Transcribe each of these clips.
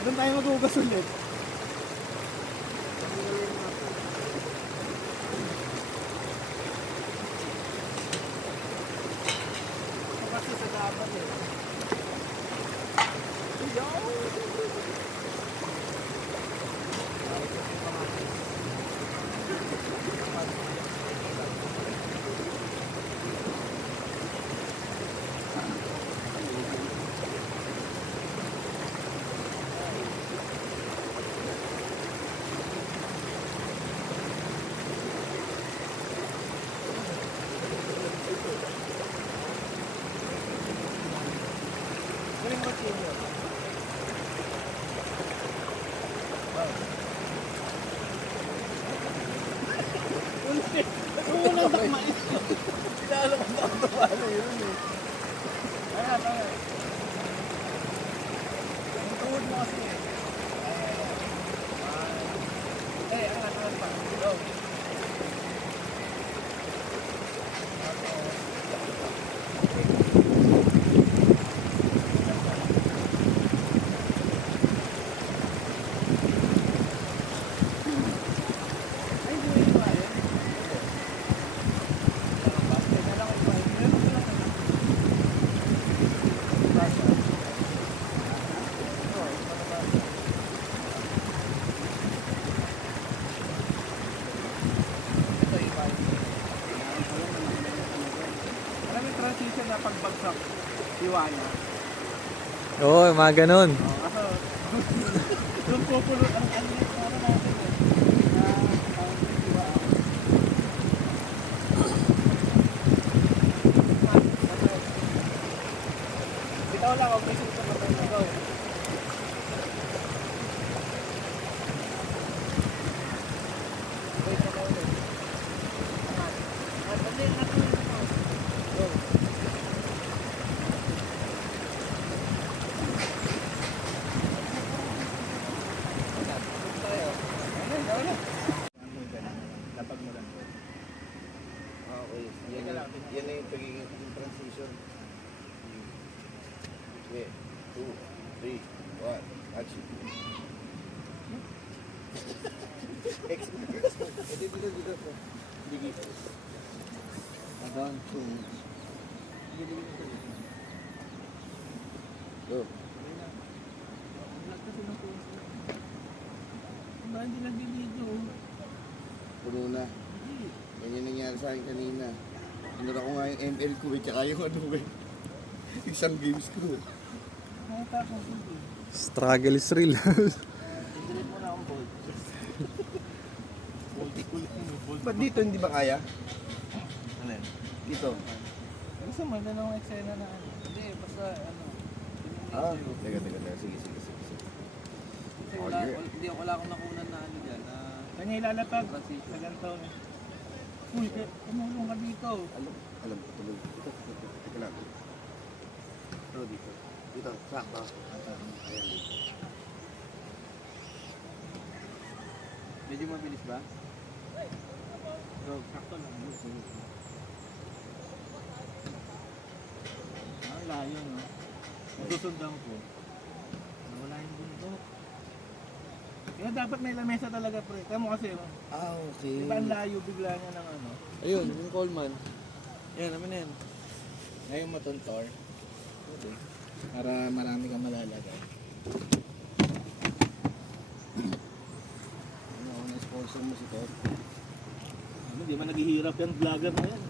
Doon tayo mag-ugas ulit. Kasi sa dapat eh. Galing mo senior. Unang dakma ito. Hindi alam kung ano yun eh. Ano. Ang tuhod mo kasi eh. Angat pa. Go. Transition na pagbagsak iwana. Oo, mga ganun. Doon pupulo ang natin bitaw lang, okay sa matay na go. Wait na ulit. Go. Yan na yung pagiging transition. Okay, 2, 3, 1, action. Dito. Digi. Adang, go. Hindi nag-video. Puno na. Yan yung nangyari sa akin kanina. Pinura ko nga yung ML ko eh, tsaka yung ano eh. Isang games ko. Nakita ko dito. Struggle is real. Delete mo na akong bolt. Ba't dito hindi ba kaya? Ano yun? Dito. Gusto mo, dalawang eksena na ano. Hindi, basta ano. Teka. Sige. Kasi wala akong nakunan na ano dyan. Kanya ilalatag. Sa ganito. Uy, tumulong ka dito. Alam ko tuloy. Teka lang. Pero dito. Dito, sakto. Ayan dito. Medyo mabilis ba? Bro, sakto lang. Ang layo, no? Susundan ko. Wala yung bundok. Kaya dapat may lamesa talaga, pre. Kaya mo kasi, Okay. diba ang layo bigla niya ng ano? Ayun, yung Coleman. Yan, naman yan. Ngayon matuntor. Okay. Para marami kang malalagay. Ano, na-sponsor mo si Tor? Ano, di ba naghihirap yung vlogger na yan?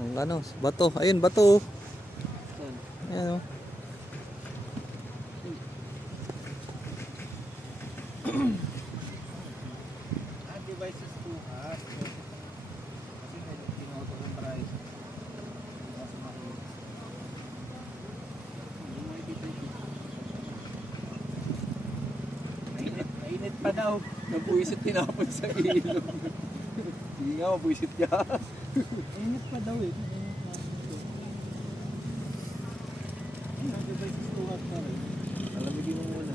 Ang ano, bato. Ayun, bato. Saan? Ayan o. Devices to us. Kasi tinoto yung price. Kasi makikita. Hindi mo ipipili. Mainit pa daw. Nabuisit tinapon sa ilong. Sige nga, mabuisit ka. Mainit pa daw eh. Devices to us na rin. Alamigin mo muna.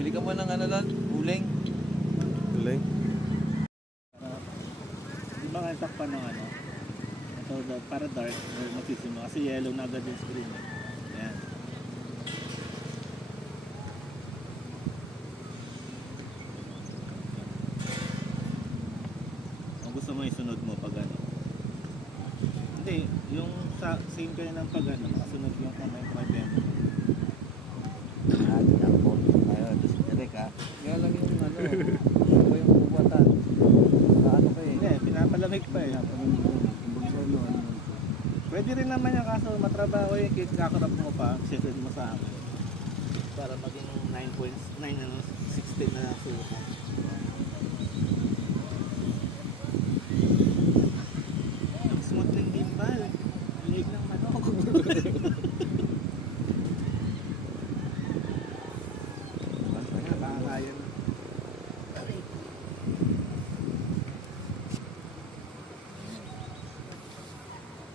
Bili Bili ka mo ng ano lang, uling. Galing. Di ba nga takpan ng ano? Ito, para dark, magsisima. Kasi yellow na agad yung screen. Ayan. Kung gusto mo isunod mo pag ano. Hindi, yung same kayo ng pag ano, kasunod yung kamay tempo. Ayun, direct ha. Kaya lang yung ano, iba yung buwatan. Ano kayo? Hindi, pinapalamig pa eh. Pwede rin naman yung kaso matrabaho yung case kakarap mo pa, set mo sa akin. Para maging 9.9 ano, 16 na suko. Ang smooth ng gimbal. Liig ng manok. Kaya na.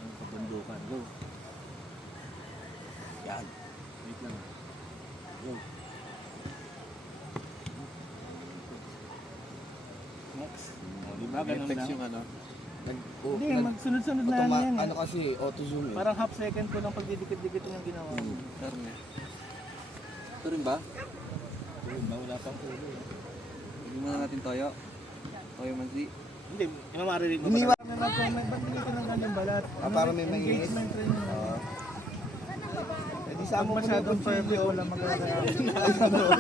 Ang kabundukan. Go. Yan. Wait lang. Go. Next. O, diba? Ganun Text lang. yung ano. Hindi, magsunod-sunod na yan. Ano kasi, auto zoom eh. Parang half second ko lang pagdidikit-dikit yung ginawa. Karne. Ito rin ba? Ito rin ba? Wala pang ulo eh. Hindi muna natin toyo. Toyo mansi. Hindi, mamarinig mo Hindi pa. May mag-comment, ba't hindi ko ng ganyan balat? Para may engagement rin yun. Hindi Pag masyadong perfect, wala magagawa.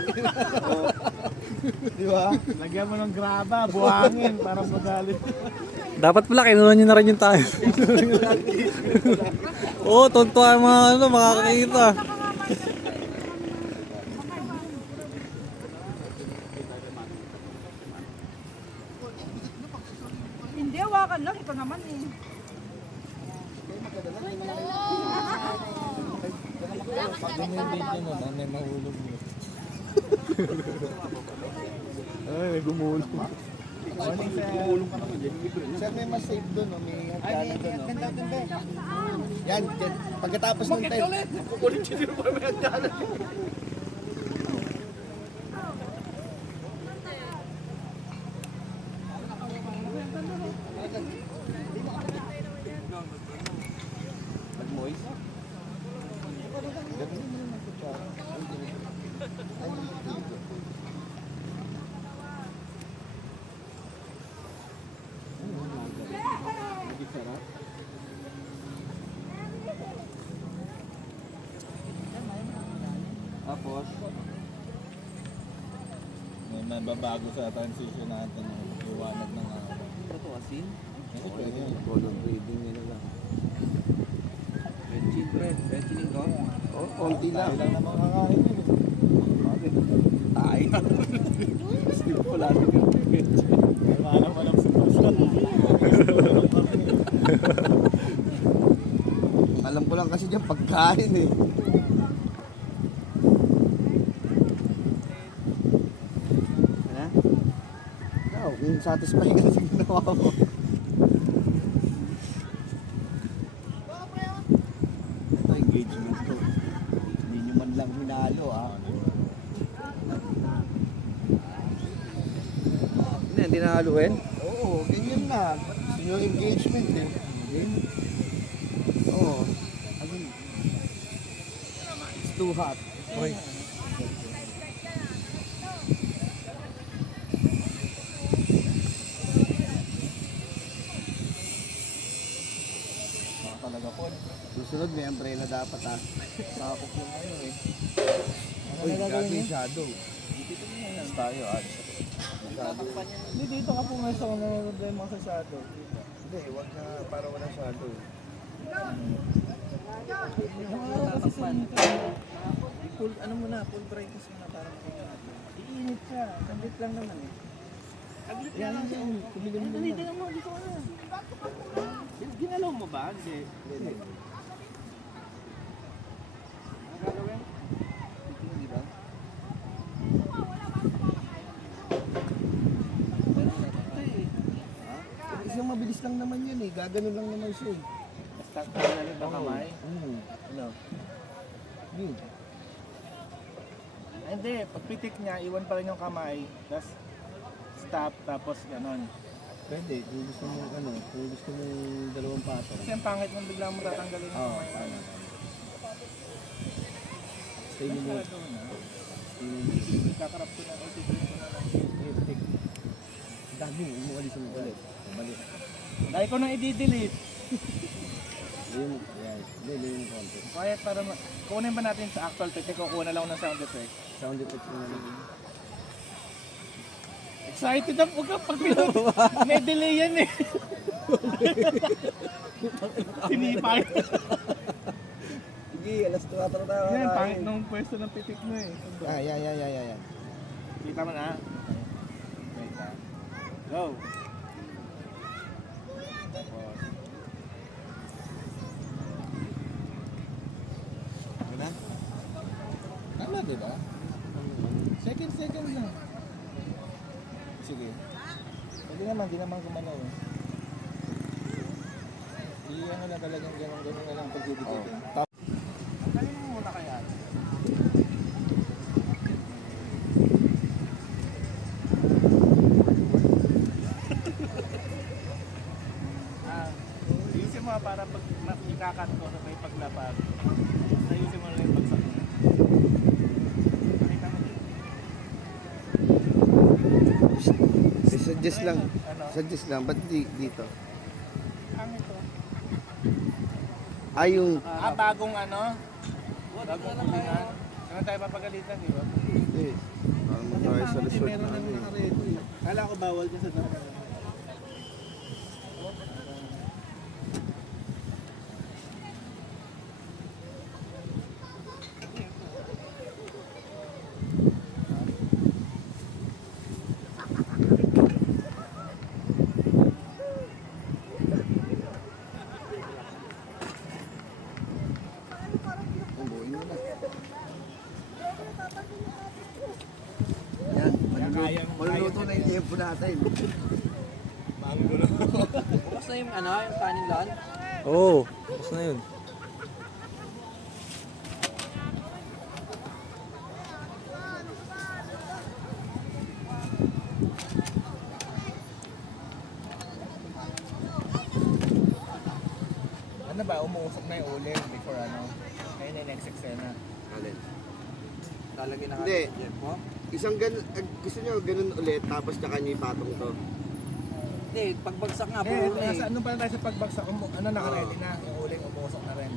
Di ba? Lagyan mo ng graba, buhangin, para magalit. Dapat pala, kinuha nyo na rin yung tayo. Oo, tonto ang mga ano, makakakita. Hindi, hawakan lang. Ito naman eh. Ay, gumulong. Sir, may mas safe doon, no? May hagdanan doon, no? Yan, yan. Pagkatapos ng time. Kukulit siya sino pa may hagdanan. Pag moist. Tapos, may mababago sa transition natin yung liwanag ng araw. Ito asin? Ito pwede yun. Golden reading nila lang. Red chili ko? Oh, konti lang. Tayo lang naman kakain yun. Tayo. Hindi ko pala rin yung red chili. Walang sa puso. Alam ko lang kasi dyan pagkain eh. Ano? Ikaw, kung satisfy ka sa ginawa mo. Ito engagement ko. Hindi nyo man lang hinalo ah. Hindi na haluin. Oo, ganyan na. Yung engagement eh. Oo. Again. It's too hot. Oy. Talaga po. Susunod may umbrella dapat ah. Sakop yung ano eh. Uy, gagawin yung shadow. Tayo ads. Hindi dito ka po ngayon sa problema sa shadow. Hindi, wag na para wala shadow. Full, ano muna, full brightness muna para makita natin. Iinit siya, saglit lang naman eh. Saglit lang siya. Dali mo, dito ka na. Ginalaw mo ba? Hindi. Ang gagawin? Dito na, di ba? Kasi mabilis lang naman yun eh. Gaganon lang naman siya eh. Start na lang ba kamay? Mm. Ano? Yun. Hindi, pagpitik niya, iwan pa rin yung kamay, tapos stop, tapos ganon. Pwede, kung gusto mo kung gusto mo dalawang patong. Kasi ang pangit mong bigla mo tatanggalin yung Oo, kamay. tama. Stay mo muna. Stay mo muna. Kakarap ko na, titik ko na lang. Pitik. Dami mo, umualis mo ulit. Balik. Dahil ko nang i-delete. Layo mo, yan. Layo mo konti. Kaya para kunin ba natin sa actual pitik, kukuha na lang ako ng sound effect. Sound effects mo na. Excited ako ka pag may delay yan eh. Sinipay. Sige, alas 4 na tayo. Yan, pangit nung pwesto ng pitik mo eh. Yan. Kita mo na. Wait na. Go. Tapos. Ano na? Tama diba? Second lang. Sige. Pwede naman, di naman gumalaw eh. Iyan na talagang gano'n na lang pag-didikitin. Tanggalin mo muna kaya. Ayusin mo para pag ikakat ko sa may paglapag. Ayusin mo na lang yung bagsak mo. Pakita mo dito. Suggest lang. Ano? Suggest lang. Ba't dito? Ang ito. Yung... Bagong ano? Bagong hulingan. Saan tayo papagalitan, di ba? Hindi. Parang mag-try sa resort Meron na nang ano eh. naka-ready. Kala ko bawal dyan sa dagat. Buuin mo na. Yan. Maluluto na yung tempo natin. Bukas na yung ano, yung kanin lan? Oo, tapos na yun. Ano ba, umuusok na yung uling before ano? Ayun na yung next eksena. Alin? Lalagyan na Hindi. kami ng po. Isang gusto nyo ganun ulit tapos tsaka nyo ipatong to. Hindi, pagbagsak nga po Eh, una nasa eh. ano pala tayo sa pagbagsak? Ano naka-ready na? Yung uling umuusok na rin.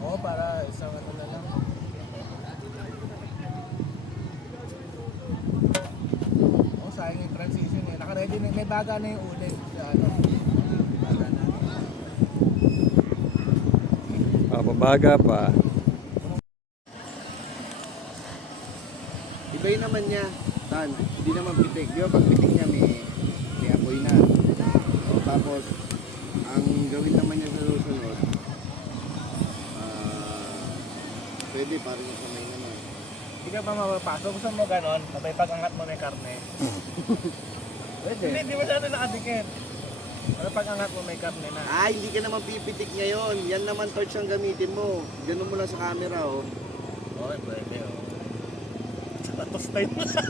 Oo, para isang ano na lang. Oo, sayang yung transition eh. Naka-ready na, may baga na yung uling. Ano? Baga na. Papabaga pa. Ibayin naman niya. Tan, hindi naman pitik. Di ba pag pitik niya may apoy na. O, tapos, ang gawin naman niya sa susunod, pwede parang yung kamay naman. Hindi ka pa mapapasok. Gusto mo ganon? Sabay pag-angat mo may karne. Pwede. Hindi masyado nakadikit. Pero pag-angat mo may karne na. Hindi ka naman pipitik ngayon. Yan naman torch ang gamitin mo. Ganun mo lang sa camera, oh. Okay, pwede oh. Tapos tayo mo na.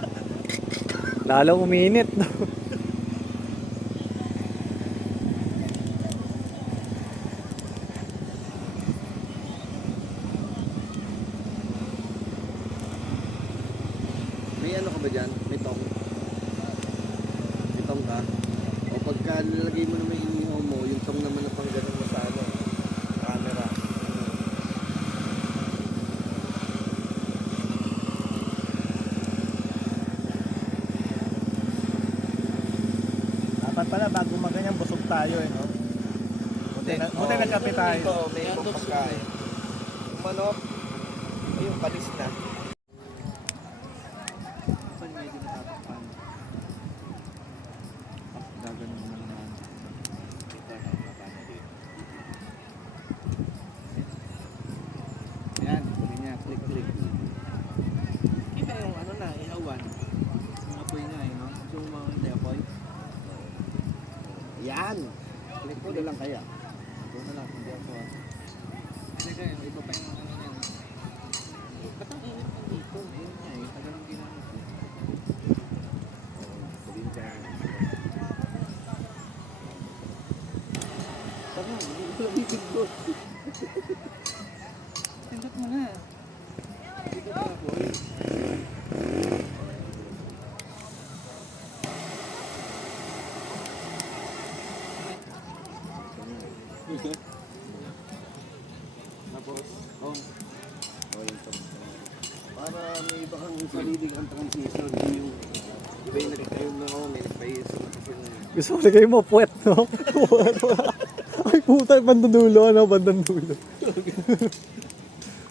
Lalong uminit, no? May ano ka ba dyan? May tong? May tong ka? O pagka nilagay mo na may inihaw mo, yung tong naman na pang ganun mo sa ano, camera. Dapat pala bago maganyan busog tayo eh, no? Buti nagkape tayo. Ito, may ibang pagkain. Manok, ayun, palis na. Saan medyo natatakpan? Gaganon mo lang naman. Ito na, mapana dito. Yan, ganyan, click. Kita yung ano na, ihawan. Yung apoy na eh, no? Gusto mo mga hindi apoy? Yan! Click mo na lang kaya. Ito na lang, hindi ako ah. Hindi kayo, iba pa yung ano yan. Ba't ang init mo dito? kwento. Para may iba kang sarili kang transition. Hindi yung iba yung nagkakaroon na ako, may nagpaisa na kasi nung Gusto ko lagay mo, puwet, no? Ay, puta, bandang dulo, ano? Bandang dulo.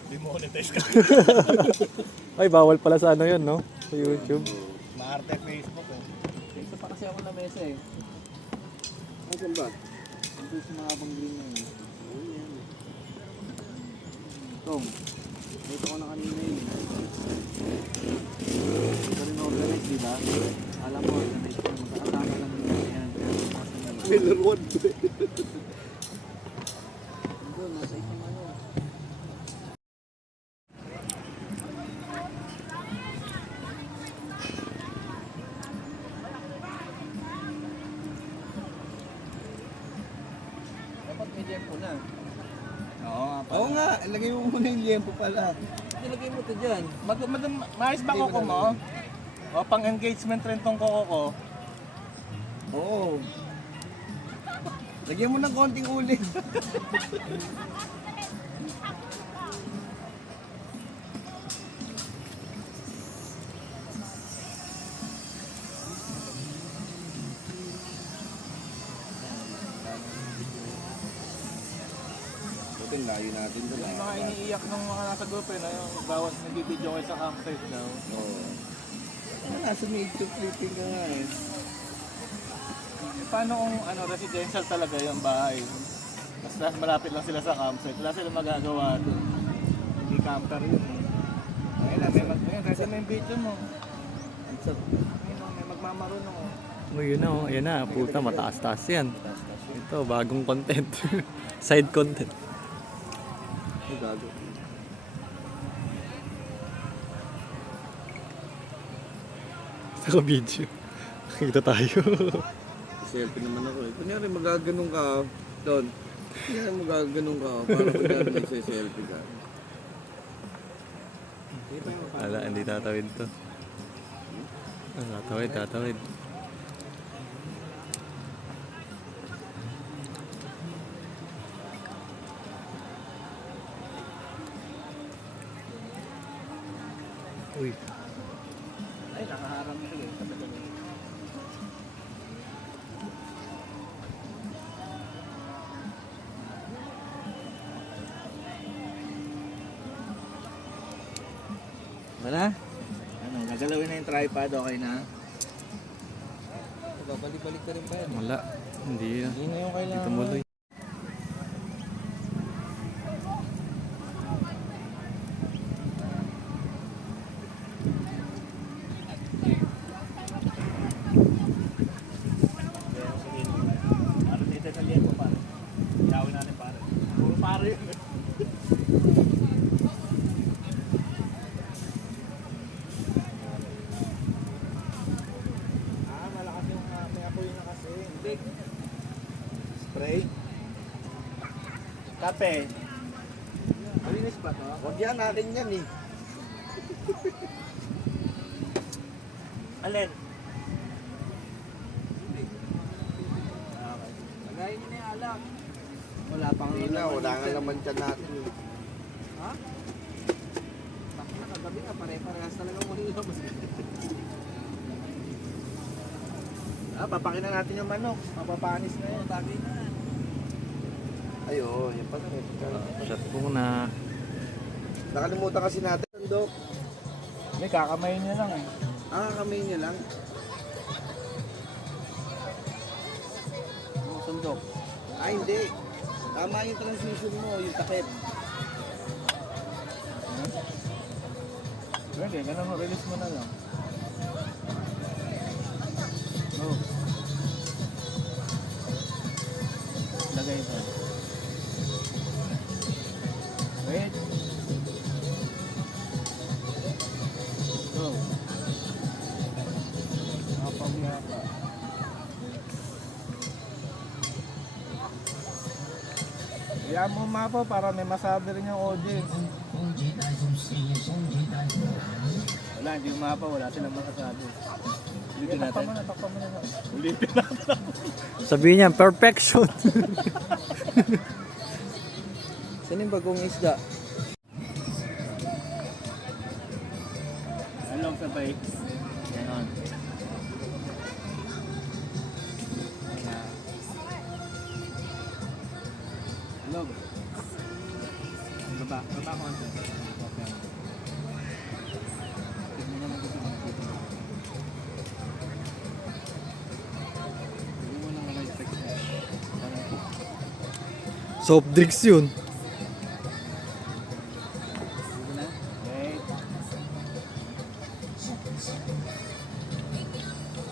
Demonetize ka. Ay, bawal pala sa ano yun, no? Sa YouTube. Maarte Facebook eh. Dito pa kasi ako na mesa eh. asan ba? Ito sa mga abang green na yun. Oh, yan. Tom, dito ko na kanina yun. Ito rin organize, di ba? Alam mo, organize ko. Magkakasama lang yun. Yan. Miller Wood. Doon, nasa isang ano. Dapat may tempo na. Oo nga pala. Oo nga, ilagay mo muna yung liempo pala. Nilagay mo ito dyan. Maayos ba koko mo? O, pang engagement rin tong koko ko. Oo. Lagyan mo ng konting ulit. Buti layo natin doon. Yung mga iniiyak ng mga nasa group eh, na yung bawat nagbibideo kayo sa campsite daw. Oo. Nasa medyo flipping ka nga eh. Paano kung ano, residential talaga yung bahay? Mas malapit lang sila sa campsite. Wala silang magagawa doon. Hindi camper yun eh. Ayun na, resin mo yung video mo. Ayun o, may magmamarunong o. Oh, yun na, oh. Ayan na, puta, mataas-taas yan. Ito, bagong content. Side content. Ay, gago. Naka-video. Kita tayo. Selfie naman ako eh. Kunyari magaganong ka doon. Kunyari magaganong ka para kunyari nagsiselfie ka. Ala, hindi tatawid to. Ah, tatawid, tatawid. Uy, Ay, nakaharap ito eh. Tabi-tabi. Wala? Ano, nagalawin na yung tripod, okay na? Babalik-balik ka rin ba yan? wala. Hindi na. Hindi na yung Hindi kailangan. tumuloy. Ano dito na liyan mo pare? Gawin natin pare. Puro pare yun. Malakas yung may apoy na kasi. Hindi. Spray. Kape. Malinis ba to? Huwag yan, akin yan eh. Alin? Lagayin niyo na yung alak. Wala pang Hindi na, wala nga naman dyan natin eh. Ha? Bakit na kagabi nga, pare-parehas talaga mo rin labas. Papakin na natin yung manok. Mapapanis na yun. Bagay na. Ay, oo, yan pala. Shot muna. Nakalimutan kasi natin, Dok. May kakamayin niya lang eh. Kamay niya lang. Sundok. Ay, hindi. Tama yung transition mo, yung takip. Pwede, ganun mo. Release mo na lang. Oh. Lagay ito. Wait. Go. Kapag-yaka. Kaya mo mapa para may masabi rin yung audience. Wala, hindi mapa. Wala silang masasabi. Ulitin natin. Takpan mo na. Ulitin natin. Sabihin niya, perfection. Saan yung bagong isda? sabay. Ganon. Ayan. Log. Baba konti. Okay. Tignan mo naman kasi mga dito. Hindi mo lang right text na. Parang Soft drinks yun. dito na. Wait.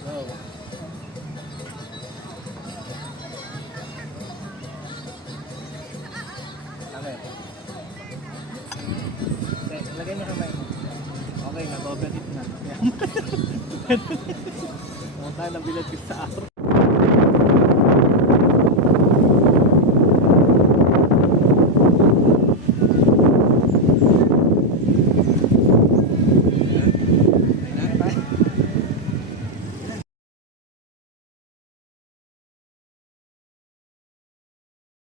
Go. Okay. Okay, lagay niyo kamay mo. Okay na, overheat na. Pumunta na bilad ka sa araw.